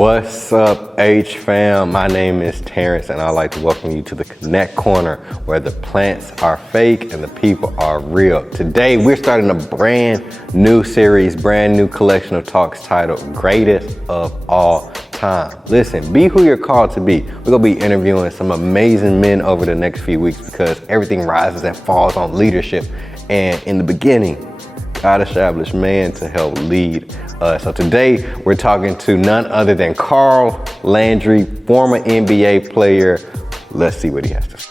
What's up, H-Fam? My name is Terrence, and I'd like to welcome you to the Connect Corner, where the plants are fake and the people are real. Today, we're starting a brand new series, brand new collection of talks titled Greatest of All Time. Listen, be who you're called to be. We're gonna be interviewing some amazing men over the next few weeks because everything rises and falls on leadership. And in the beginning, God established man to help lead us. So today we're talking to none other than Carl Landry, former NBA player. Let's see what he has to say.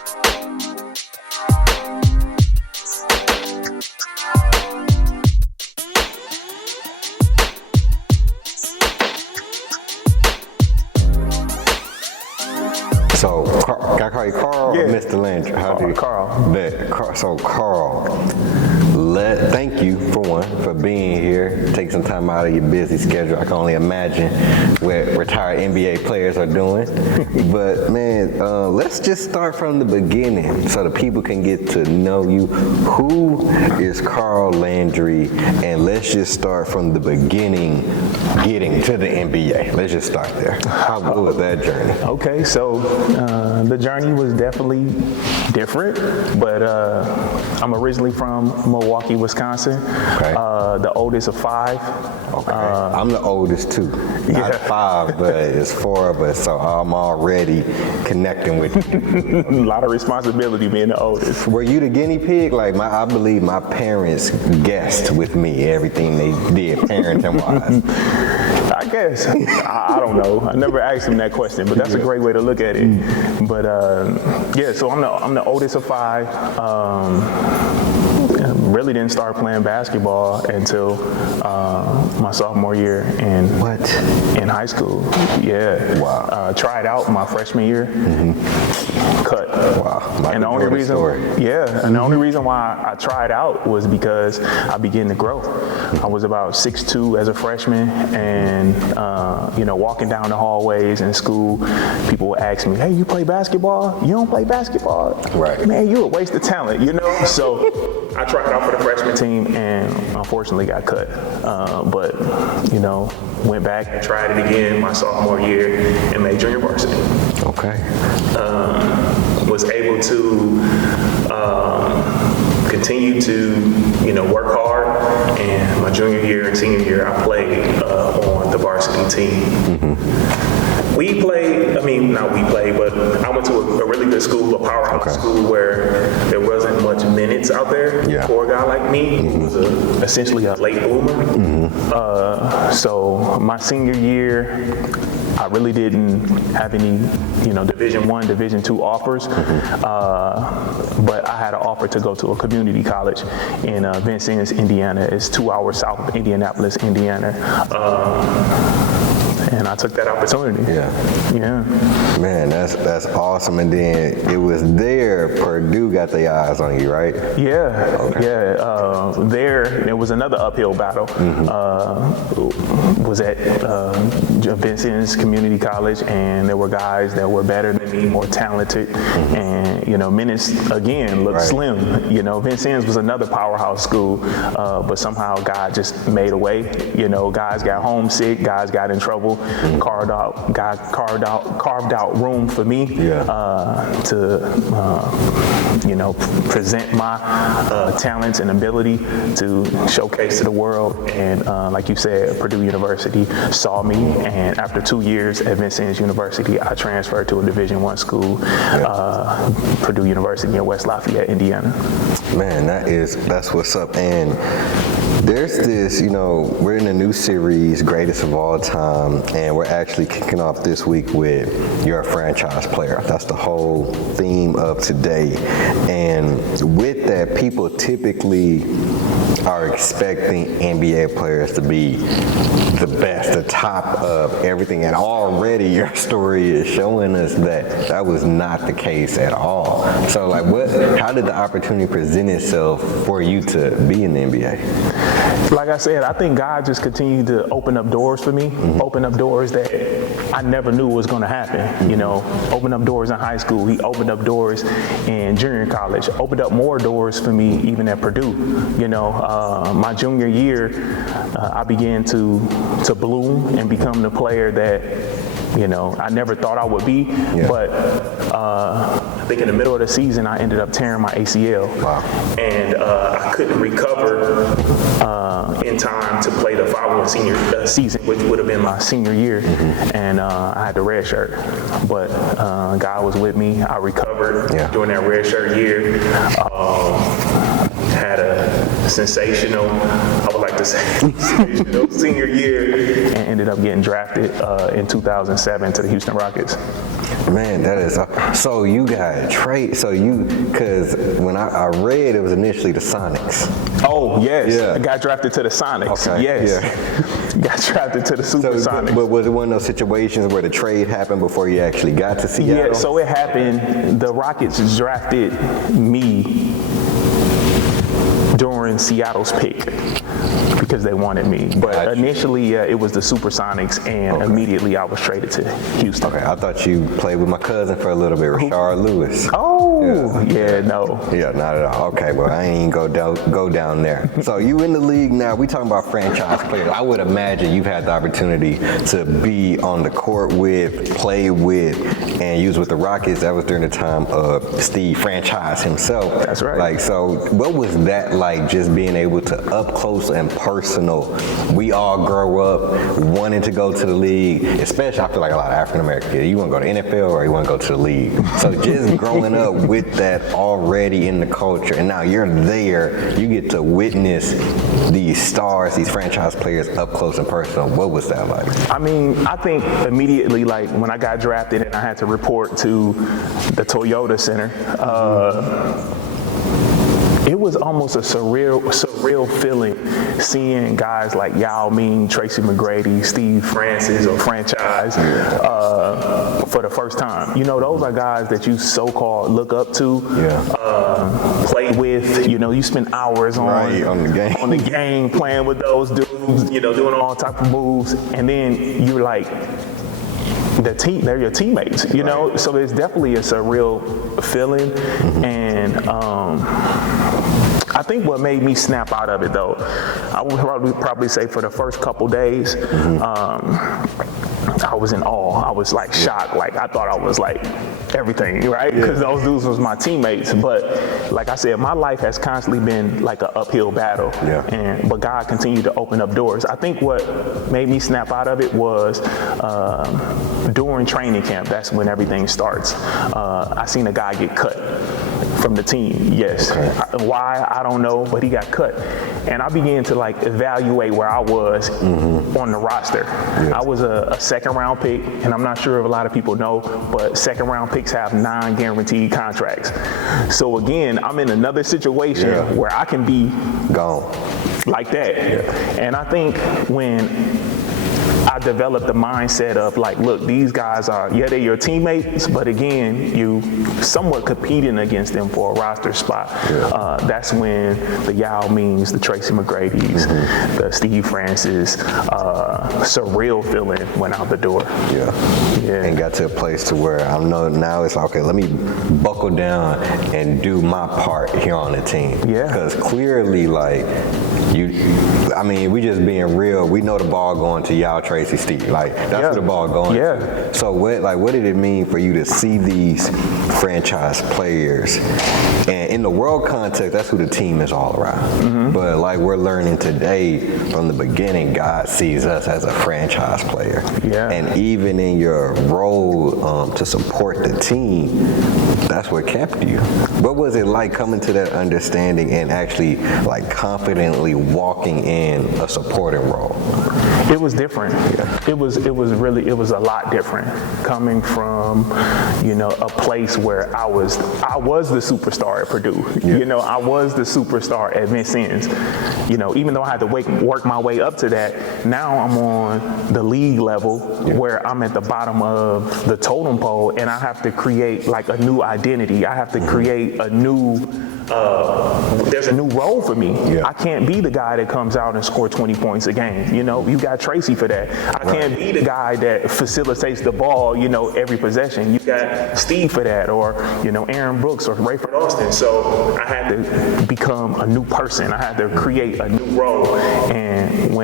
So, can I call you Carl or Mr. Landry? How do you? Carl. So, Carl, thank you for being here. Take some time out of your busy schedule. I can only imagine what retired NBA players are doing. But man, let's just start from the beginning so the people can get to know you. Who is Carl Landry? And let's just start from the beginning, getting to the NBA. Let's just start there. How was that journey? Okay, so the journey was definitely different, but I'm originally from Milwaukee, Wisconsin. Okay. The oldest of 5. Okay. I'm the oldest too. Not 5, but it's 4 of us, so I'm already connecting with you. A lot of responsibility being the oldest. Were you the guinea pig? Like I believe my parents guessed with me everything they did, parenting-wise. I guess. I don't know. I never asked him that question, but that's a great way to look at it. But so I'm the oldest of 5. Really didn't start playing basketball until my sophomore year in high school. Yeah. Wow. Tried out my freshman year. Cut. Wow. And the only reason, and the only reason why I tried out was because I began to grow. I was about 6'2" as a freshman, and walking down the hallways in school, people would ask me, "Hey, you play basketball? You don't play basketball? Right. Man, you a waste of talent, So I tried out for the freshman team and unfortunately got cut. But went back and tried it again my sophomore year and made junior varsity. Okay. Was able to continue to work hard, and my junior year and senior year I played on the varsity team. We played, but I went to a really good school, a powerhouse school where there wasn't much minutes out there for a guy like me who was essentially a late bloomer. So my senior year, I really didn't have any, Division I, Division II offers, but I had an offer to go to a community college in Vincennes, Indiana. It's 2 hours south of Indianapolis, Indiana. And I took that opportunity. Yeah. Man, that's awesome. And then it was there Purdue got their eyes on you, right? Yeah. Okay. There was another uphill battle. Was at Vincennes Community College, and there were guys that were better than me, more talented, and minutes again looked slim. Vincennes was another powerhouse school, but somehow God just made a way. Guys got homesick, guys got in trouble. Carved out room for me to present my talents and ability to showcase to the world. And like you said, Purdue University saw me, and after 2 years at Vincennes University, I transferred to a Division I school, Purdue University in West Lafayette, Indiana. Man, that's what's up. And there's this, we're in a new series, Greatest of All Time, and we're actually kicking off this week with You're a Franchise Player. That's the whole theme of today. And with that, people typically are expecting NBA players to be the best, the top of everything, and already your story is showing us that was not the case at all. So how did the opportunity present itself for you to be in the NBA? Like I said, I think God just continued to open up doors for me, open up doors that I never knew was going to happen. Open up doors in high school. He opened up doors in junior college, opened up more doors for me even at Purdue. My junior year, I began to bloom and become the player that you know, I never thought I would be, but I think in the middle of the season, I ended up tearing my ACL. Wow. And I couldn't recover in time to play the following senior season, which would have been my senior year. And I had the red shirt. But God was with me. I recovered during that red shirt year. Had a sensational, I would like to say, sensational senior year, and ended up getting drafted in 2007 to the Houston Rockets. Man, that is, so you got trade, because when I read it was initially the Sonics. Oh, yes. Yeah. I got drafted to the Sonics. Okay. Yes. Yeah. Got drafted to the Supersonics. But was it one of those situations where the trade happened before you actually got to Seattle? Yeah, so it happened, the Rockets drafted me during Seattle's pick because they wanted me. But initially, it was the Supersonics, and immediately I was traded to Houston. Okay, I thought you played with my cousin for a little bit, Rashard Lewis. Oh, no. Yeah, not at all. Okay, well, I ain't go down there. So you in the league now. We talking about franchise players. I would imagine you've had the opportunity to be on the court with, play with, and use with the Rockets. That was during the time of Steve Franchise himself. That's right. Like, so what was that like, just being able to up close and personal? We all grow up wanting to go to the league, especially I feel like a lot of African American kids. You want to go to NFL or you want to go to the league. So just growing up with that already in the culture, and now you're there, you get to witness these stars, these franchise players up close and personal. What was that like? I mean, I think immediately, like when I got drafted and I had to report to the Toyota Center, it was almost a surreal feeling seeing guys like Yao Ming, Tracy McGrady, Steve Francis, or Franchise for the first time. You know, those are guys that you so-called look up to, play with. You know, you spend hours on the game playing with those dudes. You know, doing all type of moves, and then you're like, they're your teammates, you know? So it's definitely a surreal feeling. And I think what made me snap out of it, though, I would probably say for the first couple days, I was in awe. I was like shocked. Like I thought I was like everything, right? Because those dudes was my teammates. But like I said, my life has constantly been like an uphill battle. But God continued to open up doors. I think what made me snap out of it was during training camp. That's when everything starts. I seen a guy get cut from the team. Yes. Why? I don't know, but he got cut. And I began to like evaluate where I was on the roster. I was a second round pick, and I'm not sure if a lot of people know, but second round picks have non-guaranteed contracts. So again, I'm in another situation where I can be gone like that. And I think when I developed the mindset of like, look, these guys are, they're your teammates, but again, you somewhat competing against them for a roster spot. That's when the Yao Mings, the Tracy McGrady's, the Steve Francis, surreal feeling went out the door. And got to a place to where I know now it's okay, let me buckle down and do my part here on the team. Because clearly, like, I mean, we just being real, we know the ball going to Yao, Tracy, Steve. Like, that's where the ball going to. So what did it mean for you to see these franchise players? And in the world context, that's who the team is all around. But like we're learning today, from the beginning, God sees us as a franchise player. And even in your role to support the team, that's what kept you. What was it like coming to that understanding and actually like confidently walking in a supporting role? It was different. It was a lot different coming from, you know, a place where I was the superstar at Purdue. You know, I was the superstar at Vincennes. You know, even though I had to work my way up to that, now I'm on the league level where I'm at the bottom of the totem pole, and I have to create like a new identity. I have to create a new there's a new role for me. I can't be the guy that comes out and score 20 points a game. You know, you got Tracy for that. I can't be the guy that facilitates the ball, you know, every possession. You got Steve for that, or, you know, Aaron Brooks or Rayford Austin. So I had to become a new person. I had to create a new role. And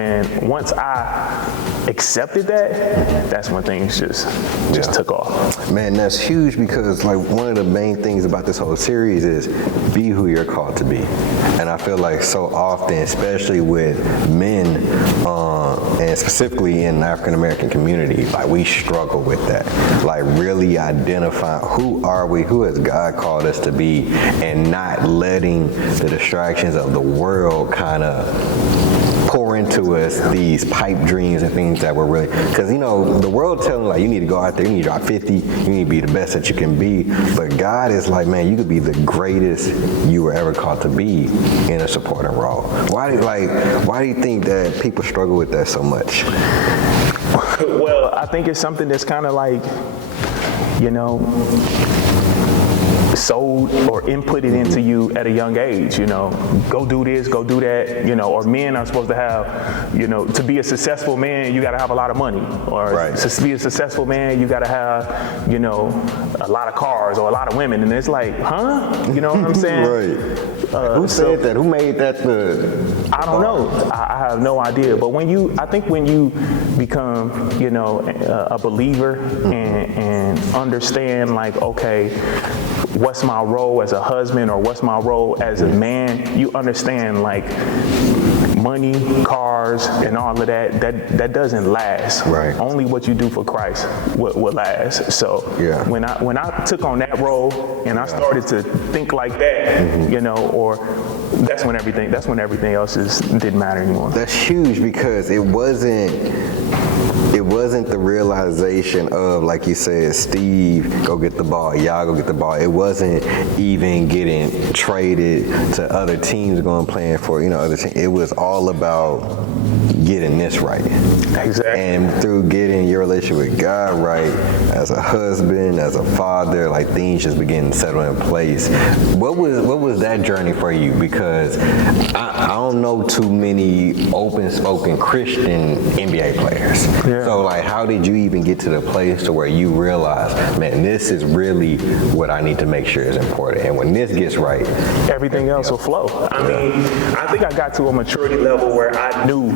once I accepted that, that's when things just took off. Man, that's huge because like one of the main things about this whole series is be who you're called to be. And I feel like so often, especially with men, and specifically in the African American community, like we struggle with that. Like really identify who are we, who has God called us to be, and not letting the distractions of the world kind of pour into us these pipe dreams and things that we're really, because you know the world telling like you need to go out there, you need to drop 50, you need to be the best that you can be, but God is like, man, you could be the greatest you were ever called to be in a supporting role. Why do you think that people struggle with that so much? Well, I think it's something that's kind of like, you know, sold or inputted into you at a young age, you know, go do this, go do that, you know, or men are supposed to have, you know, to be a successful man, you got to have a lot of money, or to be a successful man, you got to have, you know, a lot of cars or a lot of women, and it's like, huh? You know what I'm saying? Right. Who said that? Who made that I don't know. I have no idea. But I think when you become, you know, a believer and understand like, okay, what's my role as a husband or what's my role as a man, you understand like money, cars, and all of that doesn't last. Right. Only what you do for Christ will last. So when I took on that role and I started to think like that, you know, or that's when everything else didn't matter anymore. That's huge because it wasn't the realization of, like you said, Steve, go get the ball, y'all go get the ball. It wasn't even getting traded to other teams going playing for, you know, other teams. It was all about getting this right. Exactly. And through getting your relationship with God right, as a husband, as a father, like things just begin to settle in place. What was that journey for you? Because I don't know too many open-spoken Christian NBA players. Yeah. So like, how did you even get to the place to where you realize, man, this is really what I need to make sure is important, and when this gets right, everything else will flow. I mean, I think I got to a maturity level where I knew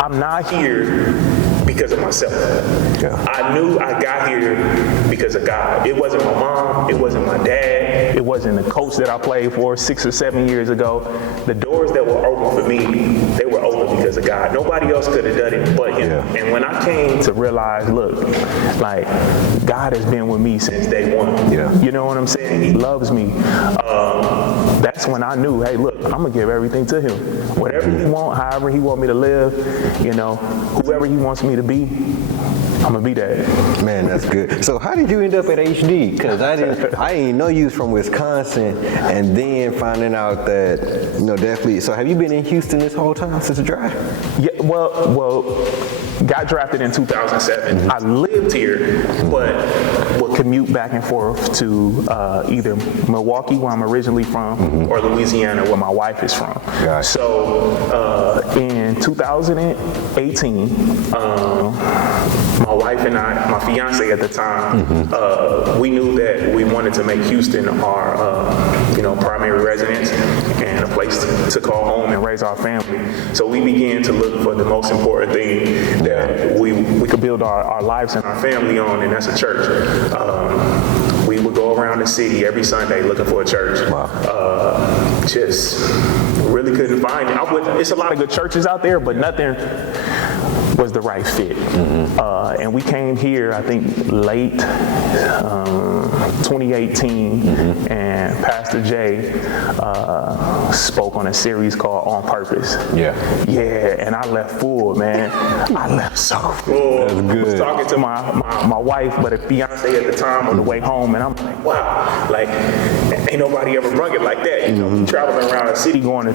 I'm not here because of myself. Yeah. I knew I got here because of God. It wasn't my mom, it wasn't my dad, it wasn't the coach that I played for 6 or 7 years ago. The doors that were open for me, they were open because of God. Nobody else could have done it but him. Yeah. And when I came to realize, look, like, God has been with me since day one. Yeah. You know what I'm saying? He loves me. That's when I knew, hey, look, I'm gonna give everything to him. Whatever he want, however he want me to live, you know, whoever he wants me to be, I'm gonna be that. Man, that's good. So how did you end up at HD? Because I didn't know you was from Wisconsin, and then finding out that, you know, definitely. So have you been in Houston this whole time since the draft? Yeah, well, got drafted in 2007. I lived here, but would commute back and forth to either Milwaukee, where I'm originally from, or Louisiana, where my wife is from. Gotcha. So in 2018, my wife and I, my fiance at the time, we knew that we wanted to make Houston our, primary residence and a place to call home and raise our family. So we began to look for the most important thing that we could build our lives and our family on, and that's a church. We would go around the city every Sunday looking for a church. Wow. Just really couldn't find it. It's a lot of good churches out there, but nothing was the right fit. And we came here, I think, late 2018, and Pastor Jay spoke on a series called On Purpose. Yeah, and I left full, man. I left so full. That's good. I was talking to my wife, but a fiance at the time on the way home, and I'm like, wow, like, ain't nobody ever rung it like that. You know, traveling around the city, going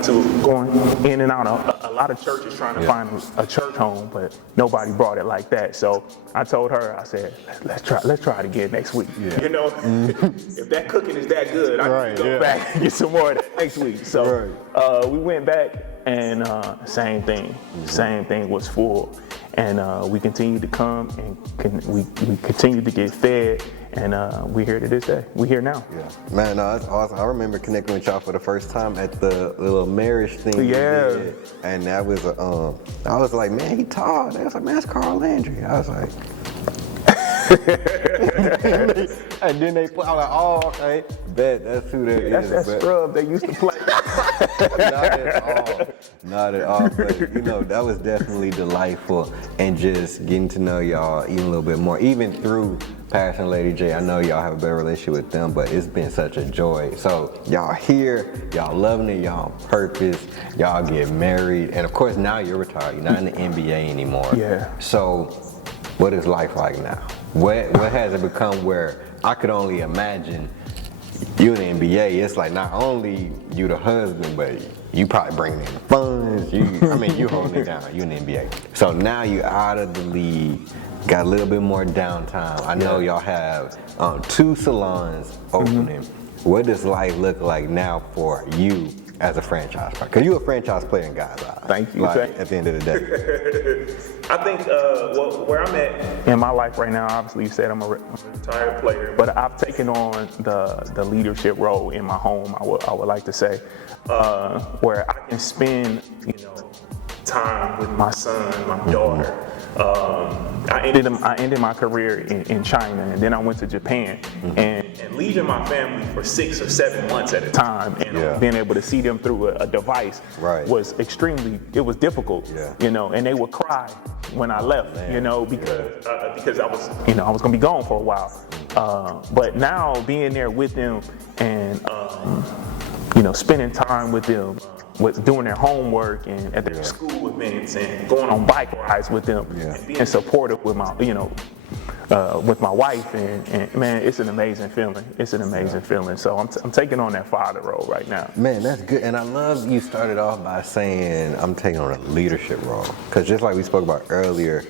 in and out of a lot of churches trying to find a church home, but nobody brought it like that. So I told her, I said, let's try it again next week. Yeah. You know, if that cooking is that good, I can go back and get some more of that next week. So we went back, and same thing was full. and we continue to come, and we continue to get fed, and we're here to this day. We're here now. Yeah, man, no, that's awesome. I remember connecting with y'all for the first time at the little marriage thing. Yeah. We did, and that was I was like, man, he tall. They was like, man, that's Carl Landry. I was like, and then they put, I was like, oh, okay, bet that's who that is. That's that scrub they used to play. Not at all. But you know, that was definitely delightful, and just getting to know y'all even a little bit more, even through Passion Lady J. I know y'all have a better relationship with them, but it's been such a joy. So y'all here, y'all loving it, y'all on purpose, y'all get married, and of course now you're retired. You're not in the NBA anymore. Yeah. So what is life like now? What has it become where I could only imagine you in the NBA, it's like not only you the husband, but you probably bringing in the funds. You holding it down. You in the NBA. So now you out of the league, got a little bit more downtime. I know y'all have 2 salons opening. What does life look like now for you as a franchise player? Because you're a franchise player in God's eyes. Thank you. At the end of the day. I think where I'm at in my life right now, obviously you said I'm a retired player, but I've taken on the leadership role in my home, I would like to say, where I can spend, time with my son, my daughter. I ended my career in China, and then I went to Japan, and leaving my family for 6 or 7 months at a time, and being able to see them through a device was it was difficult, and they would cry when I left, because I was gonna be gone for a while. But now being there with them and spending time with them, with doing their homework and at their school events and going on bike rides with them and being supportive with my wife and man, it's an amazing feeling. It's an amazing feeling. So I'm taking on that father role right now. Man, that's good. And I love you started off by saying I'm taking on a leadership role, because just like we spoke about earlier,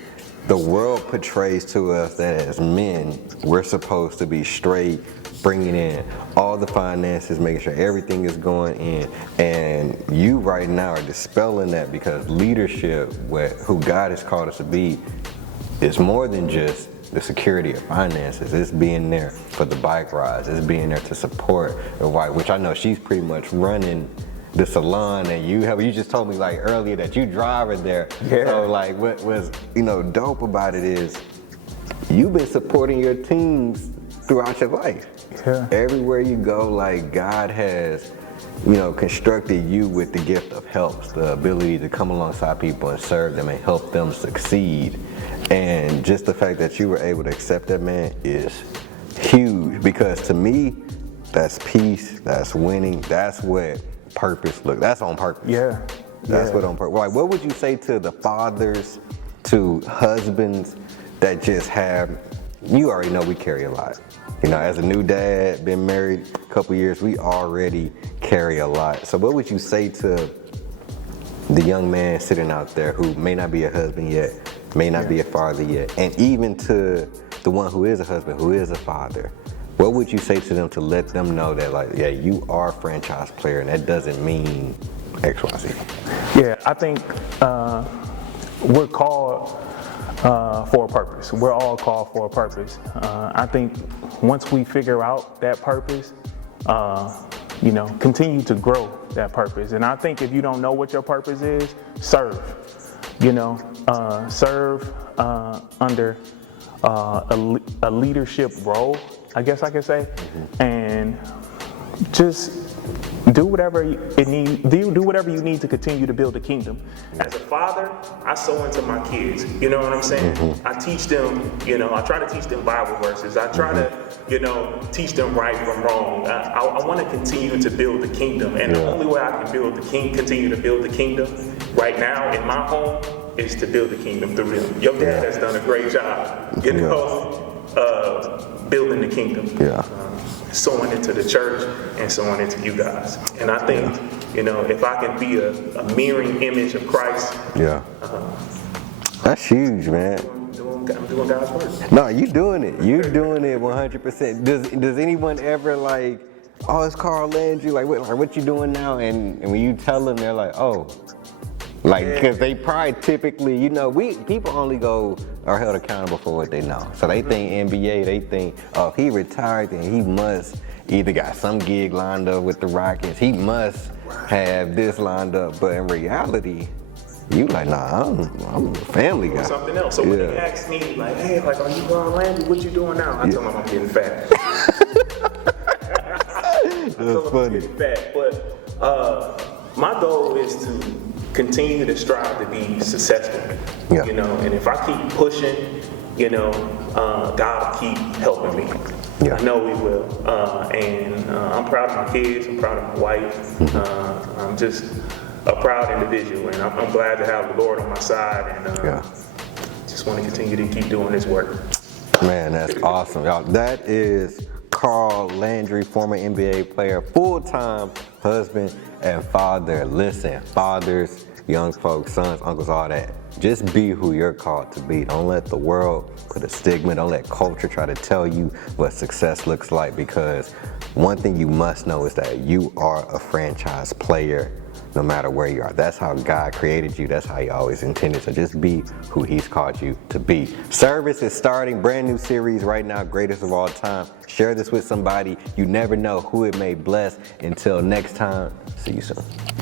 the world portrays to us that as men, we're supposed to be straight, bringing in all the finances, making sure everything is going in. And you right now are dispelling that, because leadership, who God has called us to be, is more than just the security of finances. It's being there for the bike rides. It's being there to support the wife, which I know she's pretty much running the salon, and you just told me like earlier that you drive her there. Yeah. So like what was dope about it is you've been supporting your teams throughout your life. Yeah. Everywhere you go, like God has constructed you with the gift of helps, the ability to come alongside people and serve them and help them succeed. And just the fact that you were able to accept that, man, is huge, because to me, that's peace, that's winning, that's what purpose looks. That's on purpose. Yeah. That's what on purpose. Like, what would you say to the fathers, to husbands that just have, you already know we carry a lot. As a new dad, been married a couple years, we already carry a lot. So what would you say to the young man sitting out there who may not be a husband yet, may not be a father yet, and even to the one who is a husband, who is a father? What would you say to them to let them know that, like, yeah, you are a franchise player, and that doesn't mean X, Y, Z? Yeah, I think we're called for a purpose. We're all called for a purpose. I think once we figure out that purpose, continue to grow that purpose. And I think if you don't know what your purpose is, serve. Serve under a leadership role, I guess I could say, and just do whatever do whatever you need to continue to build the kingdom. As a father, I sow into my kids. You know what I'm saying? I teach them. I try to teach them Bible verses. I try to, teach them right from wrong. I want to continue to build the kingdom, and the only way I can continue to build the kingdom right now in my home is to build the kingdom through them. Your dad has done a great job, building the kingdom. Sowing into the church and sowing into you guys. And I think, if I can be a mirroring image of Christ. That's huge, man. I'm doing God's work. No, you doing it. You're doing it 100%. Does anyone ever like, oh, it's Carl Landry, like what you doing now? And when you tell them, they're like, oh, Like, because they probably typically, you know, people only are held accountable for what they know. So they think NBA, they think, oh, if he retired, then he must either got some gig lined up with the Rockets. He must have this lined up. But in reality, you like, nah, I'm a family guy. Something else. So when they ask me, like, hey, like, are you Carl Landry? What you doing now? I tell them I'm getting fat. That's funny. Fat. But my goal is to continue to strive to be successful. Yeah. You know, and if I keep pushing, you know, God will keep helping me. Yeah. I know He will. And I'm proud of my kids. I'm proud of my wife. I'm just a proud individual, and I'm glad to have the Lord on my side. And just want to continue to keep doing this work. Man, that's awesome, y'all. That is Carl Landry, former NBA player, full-time husband and father. Listen, fathers, young folks, sons, uncles, all that. Just be who you're called to be. Don't let the world put a stigma. Don't let culture try to tell you what success looks like, because one thing you must know is that you are a franchise player no matter where you are. That's how God created you. That's how He always intended. So just be who He's called you to be. Service is starting, brand new series right now, greatest of all time. Share this with somebody. You never know who it may bless. Until next time, see you soon.